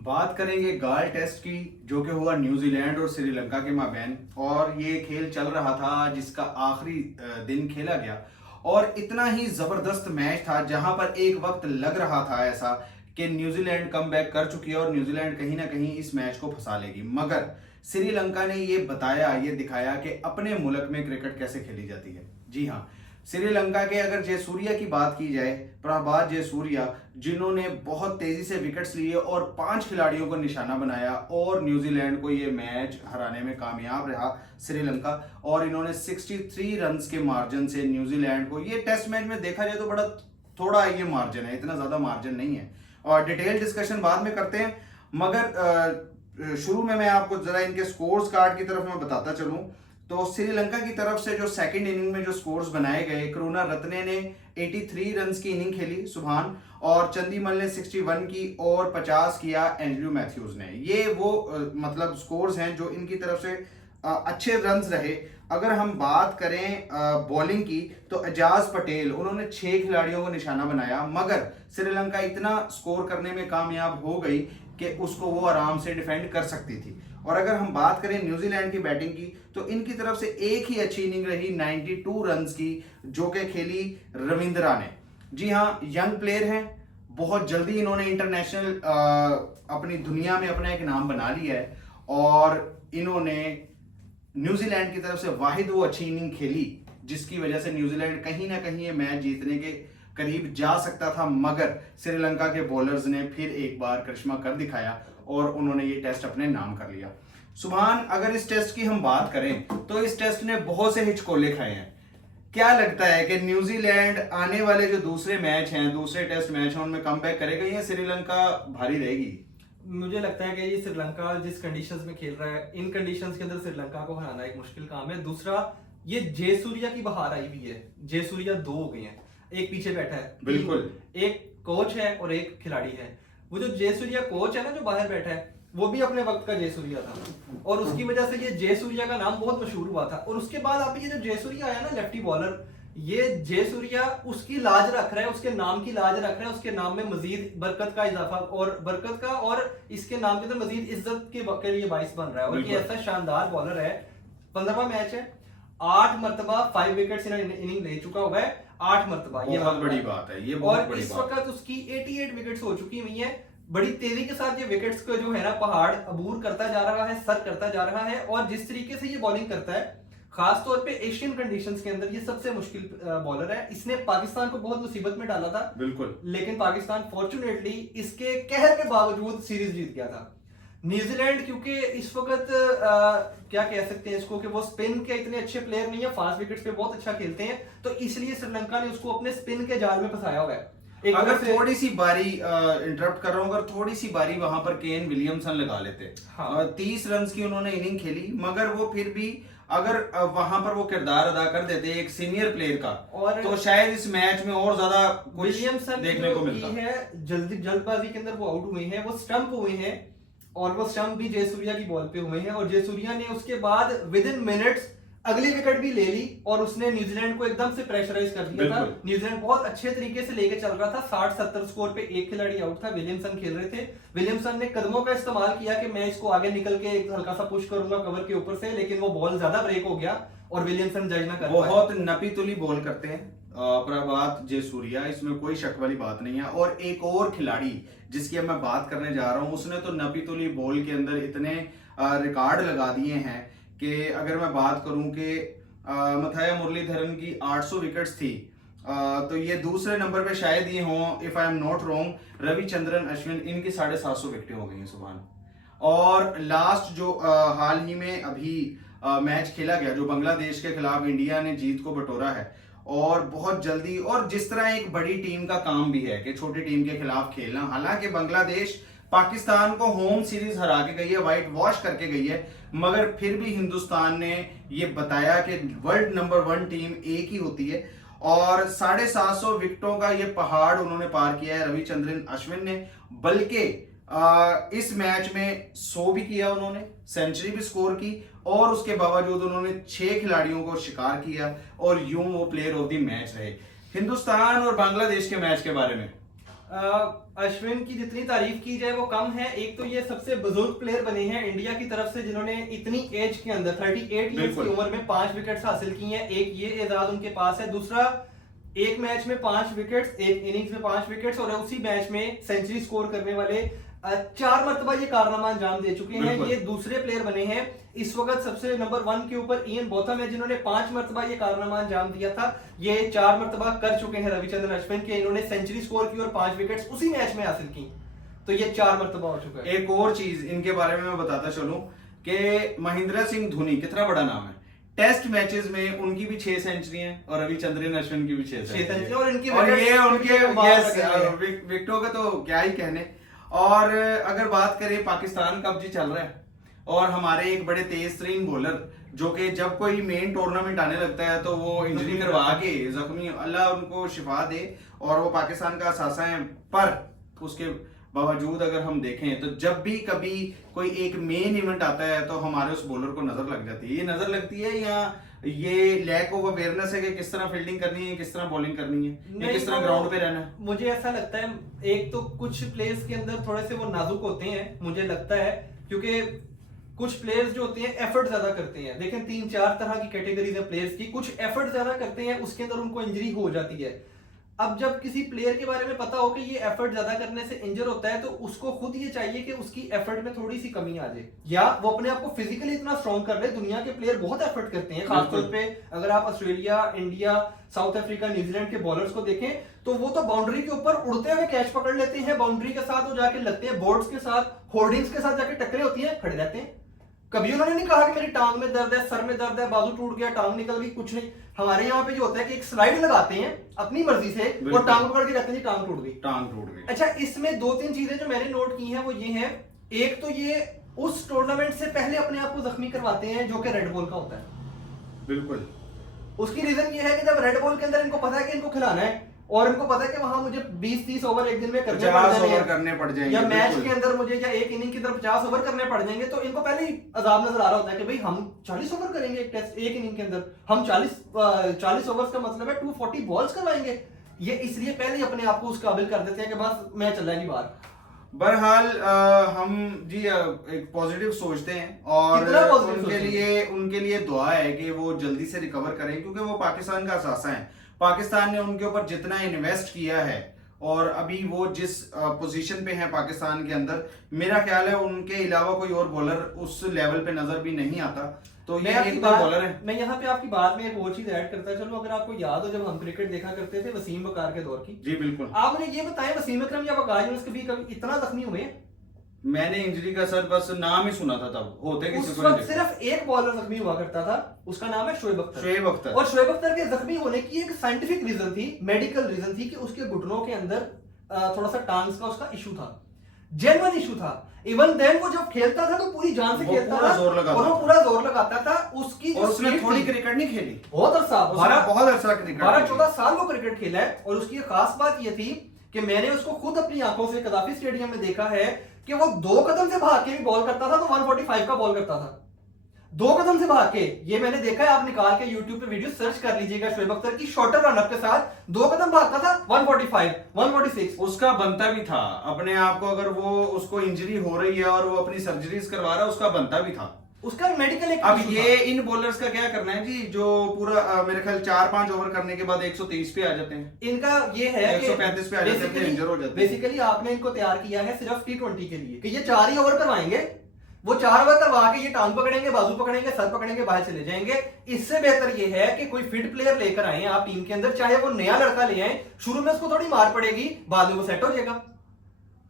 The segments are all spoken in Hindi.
बात करेंगे गाल टेस्ट की, जो कि हुआ न्यूजीलैंड और श्रीलंका के माबैन। और ये खेल चल रहा था जिसका आखिरी दिन खेला गया, और इतना ही जबरदस्त मैच था जहां पर एक वक्त लग रहा था ऐसा कि न्यूजीलैंड कम बैक कर चुकी है और न्यूजीलैंड कहीं ना कहीं इस मैच को फंसा लेगी। मगर श्रीलंका ने ये बताया, ये दिखाया कि अपने मुल्क में क्रिकेट कैसे खेली जाती है। जी हाँ, श्रीलंका के अगर जयसूर्या की बात की जाए, प्रभात जयसूर्या, जिन्होंने बहुत तेजी से विकेट्स लिए और 5 खिलाड़ियों को निशाना बनाया और न्यूजीलैंड को ये मैच हराने में कामयाब रहा श्रीलंका। और इन्होंने 63 रन्स के मार्जिन से न्यूजीलैंड को, ये टेस्ट मैच में देखा जाए तो बड़ा थोड़ा ये मार्जिन है, इतना ज्यादा मार्जिन नहीं है। और डिटेल डिस्कशन बाद में करते हैं, मगर शुरू में मैं आपको जरा इनके स्कोर्स कार्ड की तरफ मैं बताता चलूं। तो श्रीलंका की तरफ से जो सेकंड इनिंग में जो स्कोर्स बनाए गए, करुणा रत्ने ने 83 रन्स की इनिंग खेली सुभान, और चंदीमल ने 61 की और 50 किया एंड्रयू मैथ्यूज ने। ये वो मतलब स्कोर्स हैं जो इनकी तरफ से अच्छे रन्स रहे। अगर हम बात करें बॉलिंग की, तो एजाज पटेल, उन्होंने 6 खिलाड़ियों को निशाना बनाया, मगर श्रीलंका इतना स्कोर करने में कामयाब हो गई कि उसको वो आराम से डिफेंड कर सकती थी। और अगर हम बात करें न्यूजीलैंड की बैटिंग की, तो इनकी तरफ से एक ही अच्छी इनिंग रही 92 रन्स की, जो कि खेली रविंद्रा ने। जी हाँ, यंग प्लेयर हैं, बहुत जल्दी इन्होंने इंटरनेशनल अपनी दुनिया में अपना एक नाम बना लिया है। और इन्होंने न्यूजीलैंड की तरफ से वाहिद वो अच्छी इनिंग खेली जिसकी वजह से न्यूजीलैंड कहीं ना कहीं ये मैच जीतने के करीब जा सकता था। मगर श्रीलंका के बॉलर्स ने फिर एक बार करिश्मा कर दिखाया और उन्होंने ये टेस्ट अपने नाम कर लिया। सुभान, अगर इस टेस्ट की हम बात करें तो इस टेस्ट ने बहुत से हिचकोले खाए हैं। क्या लगता है कि न्यूजीलैंड आने वाले जो दूसरे मैच हैं, दूसरे टेस्ट मैच हैं, उनमें कमबैक करेगा या श्रीलंका भारी रहेगी? मुझे लगता है कि ये श्रीलंका जिस कंडीशंस में खेल रहा है, इन कंडीशंस के अंदर श्रीलंका को हराना एक मुश्किल काम है। दूसरा, ये जयसूर्या की बहार आई हुई है। जयसूर्या 2 हो गए हैं, एक पीछे बैठा है, बिल्कुल, एक कोच है और एक खिलाड़ी है। वो जो जयसूर्या कोच है ना, जो बाहर बैठा है, वो भी अपने वक्त का जयसूर्या था और उसकी वजह से ये जयसूर्या का नाम बहुत मशहूर हुआ था। और उसके बाद आप ये जो जयसूर्या आया ना, लेफ्टी बॉलर, ये जयसूर्या उसकी लाज रख रहा है, उसके नाम की लाज रख रहा है, उसके नाम में मजीद बरकत का इजाफा और बरकत का और इसके नाम के अंदर मजीद इज्जत के लिए बाइस बन रहा है। और ये ऐसा शानदार बॉलर है। 15वां मैच है, 8 मरतबा 5 विकेट्स इनिंग ले चुका हुआ है, 8 मरतबा। ये बहुत बड़ी बात है, ये बहुत बड़ी बात। इस वक्त उसकी 88 विकेट्स हो चुकी हुई है। बड़ी तेजी के साथ ये विकेट्स को जो है ना पहाड़ अबूर करता जा रहा है, सर करता जा रहा है। और जिस तरीके से ये बॉलिंग करता है, खास तौर पे एशियन कंडीशंस के अंदर, ये सबसे मुश्किल बॉलर है। इसने पाकिस्तान को बहुत मुसीबत में डाला था, बिल्कुल, लेकिन पाकिस्तान फॉर्चुनेटली इसके कहर के बावजूद सीरीज जीत गया था। न्यूजीलैंड क्योंकि इस वक्त क्या कह सकते हैं इसको, कि वो स्पिन के इतने अच्छे प्लेयर नहीं है, फास्ट विकेट्स पे बहुत अच्छा खेलते हैं, तो इसलिए श्रीलंका ने उसको अपने स्पिन के जाल में फंसाया हुआ है। अगर थोड़ी सी बारी इंटरप्ट कर रहा हूं, अगर थोड़ी सी बारी वहां पर केन विलियमसन लगा लेते, हाँ। 30 रन्स की उन्होंने इनिंग खेली, मगर वो फिर भी अगर वहां पर वो किरदार अदा कर देते एक सीनियर प्लेयर का, और तो शायद इस मैच में और ज्यादा विलियमसन देखने को मिलता है। जल्दबाजी के अंदर वो आउट हुए हैं, वो स्टंप हुए हैं, और वो स्टंप भी जयसूर्या की बॉल पे हुए हैं। और जयसूर्या ने उसके बाद विद इन मिनट्स अगली विकेट भी ले ली और उसने न्यूजीलैंड को एकदम से प्रेशराइज कर दिया था। न्यूजीलैंड बहुत अच्छे तरीके से लेके चल रहा था, 60-70 स्कोर पे एक खिलाड़ी आउट था, विलियमसन खेल रहे थे। विलियमसन ने कदमों का इस्तेमाल किया कि मैं इसको आगे निकल के एक हल्का सा पुश करूंगा कवर के ऊपर से, लेकिन वो बॉल ज्यादा ब्रेक हो गया और विलियमसन जज ना कर पाया। बहुत नपी तुली बॉल करते हैं प्रभात जयसूर्या, इसमें कोई शक वाली बात नहीं है। और एक और खिलाड़ी जिसकी अब मैं बात करने जा रहा हूं, उसने तो नपी तुली बॉल के अंदर इतने रिकॉर्ड लगा दिए हैं कि अगर मैं बात करूं कि मथाया मुरलीधरन की 800 विकेट्स थी, तो ये दूसरे नंबर पे शायद ये हों, if I am not wrong, Ravichandran Ashwin, इनकी 750 विकेटें हो गई हैं सुभान। और लास्ट जो हाल ही में अभी मैच खेला गया, जो बांग्लादेश के खिलाफ इंडिया ने जीत को बटोरा है, और बहुत जल्दी, और जिस तरह एक बड़ी टीम का काम भी है कि छोटी टीम के खिलाफ खेलना, हालांकि बांग्लादेश पाकिस्तान को होम सीरीज हरा के गई है, व्हाइट वॉश करके गई है, मगर फिर भी हिंदुस्तान ने ये बताया कि वर्ल्ड नंबर 1 टीम एक ही होती है। और 750 विकेटों का ये पहाड़ उन्होंने पार किया है रविचंद्रन अश्विन ने, बल्कि इस मैच में 100 भी किया उन्होंने, सेंचुरी भी स्कोर की, और उसके बावजूद उन्होंने 6 खिलाड़ियों को शिकार किया और यूं वो प्लेयर ऑफ द मैच रहे। हिंदुस्तान और बांग्लादेश के मैच के बारे में अश्विन की जितनी तारीफ की जाए वो कम है। एक तो ये सबसे बुजुर्ग प्लेयर बने हैं इंडिया की तरफ से जिन्होंने इतनी एज के अंदर 38 ईयर्स की उम्र में 5 विकेट्स हासिल की हैं। एक ये एजाज उनके पास है। दूसरा, एक मैच में 5 विकेट्स, एक इनिंग्स में 5 विकेट्स, और उसी मैच में सेंचुरी स्कोर करने वाले 4 मरतबा ये कारनामा अंजाम दे चुके हैं। ये दूसरे प्लेयर बने हैं। इस वक्त सबसे नंबर 1 के ऊपर इयन बोथम है जिन्होंने 5 मरतबा ये कारनामा अंजाम दिया था। ये 4 मरतबा कर चुके हैं रविचंद्रन अश्विन के। इन्होंने सेंचुरी स्कोर की और 5 विकेट्स उसी मैच में हासिल की, तो ये 4 मरतबा हो चुका है। एक और चीज इनके बारे में मैं बताता चलूं कि महेंद्र सिंह धोनी कितना बड़ा नाम है। टेस्ट मैचेस में उनकी भी 6 सेंचुरी हैं और रविचंद्रन अश्विन की भी 6 सेंचुरी और इनकी और ये उनके यस विकेटों का तो क्या ही कहने। और अगर बात करें पाकिस्तान कब जी चल रहा है और हमारे एक बड़े तेज तरीन बॉलर जो कि जब कोई मेन टूर्नामेंट आने लगता है तो वो इंजरी करवा के जख्मी, अल्लाह उनको शिफा दे और वो पाकिस्तान का असासा है। पर उसके बावजूद अगर हम देखें तो जब भी कभी कोई एक मेन इवेंट आता है तो हमारे उस बॉलर को नजर लग जाती है। ये नजर लगती है या ये लैक ऑफ अवेयरनेस है कि किस तरह फील्डिंग करनी है, किस तरह बॉलिंग करनी है, या किस तरह ग्राउंड पे रहना है? मुझे ऐसा लगता है एक तो कुछ प्लेयर्स के अंदर थोड़े से वो नाजुक होते हैं, मुझे लगता है, क्योंकि कुछ प्लेयर्स जो होते हैं एफर्ट ज्यादा करते हैं। देखें 3-4 तरह की कैटेगरीज है प्लेयर्स की। कुछ एफर्ट ज्यादा करते हैं, उसके अंदर उनको इंजरी हो जाती है। अब जब किसी प्लेयर के बारे में पता हो कि ये एफर्ट ज्यादा करने से इंजर होता है तो उसको खुद ये चाहिए कि उसकी एफर्ट में थोड़ी सी कमी आ जाए, या वो अपने आप को फिजिकली इतना स्ट्रॉन्ग कर ले। दुनिया के प्लेयर बहुत एफर्ट करते हैं, खासतौर पे अगर आप Australia, India, south Africa, New Zealand के बॉलर्स को देखें तो वो तो बाउंड्री के ऊपर उड़ते हुए कैच पकड़ लेते हैं, बाउंड्री के साथ वो जाके लगते हैं, बोर्ड्स के साथ, होर्डिंग्स के साथ जाके टक्करें होती हैं, खड़े रहते हैं। कभी उन्होंने नहीं कहा कि मेरी टांग में दर्द है, सर में दर्द है, बाजू टूट गया, टांग निकल गई, कुछ नहीं। हमारे यहाँ पे जो होता है कि एक स्लाइड लगाते हैं अपनी मर्जी से और टांग पकड़ के कहते हैं टांग टूट गई, टांग टूट गई। अच्छा, इसमें 2-3 चीजें जो मैंने नोट की हैं वो ये है। एक तो ये उस टूर्नामेंट से पहले अपने आप को जख्मी करवाते हैं जो कि रेड बॉल का होता है। बिल्कुल। उसकी रीजन ये है कि जब रेड बॉल के अंदर इनको पता है कि इनको खिलाना है और इनको पता है कि वहां मुझे 20-30 ओवर एक दिन में करने पड़ जाएंगे, या मैच के अंदर मुझे या एक इनिंग की तरफ 50 ओवर करने पड़ जाएंगे, तो इनको पहले ही अजाब नजर आ रहा होता है कि भाई हम 40 ओवर करेंगे एक टेस्ट, एक इनिंग के अंदर हम 40 ओवर्स का मतलब है 240 बॉल्स करवाएंगे। ये इसलिए पहले ही अपने आप को उस काबिल कर देते हैं कि बस मैच चल जाएगी बाहर। बहरहाल हम जी एक पॉजिटिव सोचते हैं और उनके लिए दुआ है कि वो जल्दी से रिकवर करें, क्योंकि वो पाकिस्तान का असासा है। पाकिस्तान ने उनके ऊपर जितना इन्वेस्ट किया है और अभी वो जिस पोजीशन पे हैं पाकिस्तान के अंदर, मेरा ख्याल है उनके अलावा कोई और बॉलर उस लेवल पे नजर भी नहीं आता। तो ये एक दो बॉलर है। मैं यहाँ पे आपकी बात में एक और चीज ऐड करता चलो, अगर आपको याद हो जब हम क्रिकेट देखा करते थे वसीम वकार के दौर की। जी बिल्कुल। आप मुझे ये बताएं वसीम अकरम या वकार यूनुस कभी इतना जख्मी हुए? मैंने इंजरी का सर बस नाम ही सुना था, तब होते किसी को नहीं। सिर्फ एक बॉलर जख्मी हुआ करता था, उसका नाम है शोएब अख्तर। और शोएब अख्तर के जख्मी होने की एक साइंटिफिक रीजन थी, मेडिकल रीजन थी कि उसके घुटनों के अंदर थोड़ा सा टांग्स का उसका इशू था, जेन्युइन इशू था। इवन देन वो जब खेलता था तो पूरी जान से खेलता था और वो पूरा जोर लगाता था। उसकी और उसने थोड़ी क्रिकेट नहीं खेली, बहुत अरसा, 12-14 साल वो क्रिकेट खेला है। और उसकी खास बात ये थी कि मैंने उसको खुद अपनी आंखों से कदाफी स्टेडियम में देखा है कि वो 2 कदम से भाग के भी बॉल करता था तो 145 का बॉल करता था, 2 कदम से भाग के। ये मैंने देखा है, आप निकाल के YouTube पे वीडियो सर्च कर लीजिएगा शोएब अख्तर की शॉर्टर रनअप के साथ 2 कदम भागता था 145, 146। उसका बनता भी था अपने आप को, अगर वो उसको इंजरी हो रही है और वो अपनी सर्जरीज करवा रहा है, उसका बनता भी था। उसका मेडिकल एक अब ये इन बॉलर्स का क्या करना है जी, जो पूरा मेरे ख्याल 4-5 ओवर करने के बाद 123 पे आ जाते हैं। इनका ये है 135 पे आ जाते हैं, इंजर हो जाते हैं। बेसिकली आपने इनको तैयार किया है सिर्फ T20 के लिए कि ये 4 ही ओवर करवाएंगे, वो 4 ओवर करवा के ये टांग पकड़ेंगे, बाजू पकड़ेंगे, सर पकड़ेंगे, बाहर चले जाएंगे। इससे बेहतर ये है कि कोई फिट प्लेयर लेकर आए आप टीम के अंदर, चाहे वो नया लड़का ले आए, शुरू में उसको थोड़ी मार पड़ेगी, बाद में वो सेट हो जाएगा।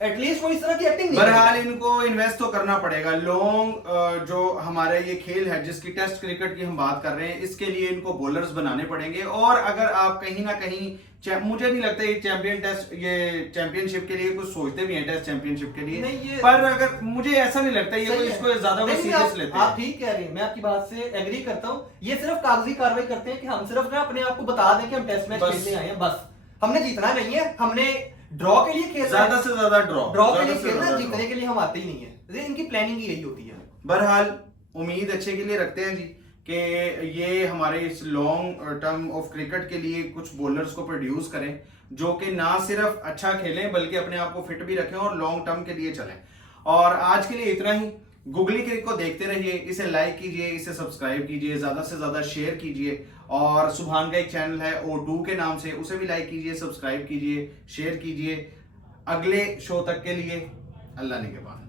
एटलीस्ट वो इस तरह की एक्टिंग नहीं। बहरहाल इनको इन्वेस्ट तो करना पड़ेगा। लॉन्ग जो हमारे ये खेल है जिसकी टेस्ट क्रिकेट की हम बात कर रहे हैं, इसके लिए इनको बॉलर्स बनाने पड़ेंगे। और अगर आप कहीं ना कहीं, मुझे नहीं लगता ये चैंपियनशिप के लिए कुछ सोचते भी हैं, टेस्ट चैंपियनशिप के लिए, पर अगर मुझे ऐसा नहीं लगता ये कोई इसको ज्यादा सीरियस लेते हैं। आप ठीक कह रहे हैं, मैं आपकी बात से एग्री करता हूं। ये सिर्फ कागजी कार्रवाई करते हैं कि हम सिर्फ ना अपने आप को बता दें कि हम टेस्ट मैच खेलने आए हैं, बस हमने जीतना नहीं है, हमने ड्रॉ के लिए खेलना, ज्यादा से ज्यादा ड्रॉ के लिए खेलना, जीतने के लिए हम आते ही नहीं है। इनकी प्लानिंग ही यही होती है। बहरहाल उम्मीद अच्छे के लिए रखते हैं जी कि ये हमारे इस लॉन्ग टर्म ऑफ क्रिकेट के लिए कुछ बॉलर्स को प्रोड्यूस करें जो कि ना सिर्फ अच्छा खेलें बल्कि अपने आप को फिट भी रखें और लॉन्ग टर्म के लिए चलें। और आज के लिए इतना ही। गूगली क्रिक को देखते रहिए, इसे लाइक कीजिए, इसे सब्सक्राइब कीजिए, ज्यादा से ज्यादा शेयर कीजिए। और सुभान का एक चैनल है O2 के नाम से, उसे भी लाइक कीजिए, सब्सक्राइब कीजिए, शेयर कीजिए। अगले शो तक के लिए अल्लाह निगहबान।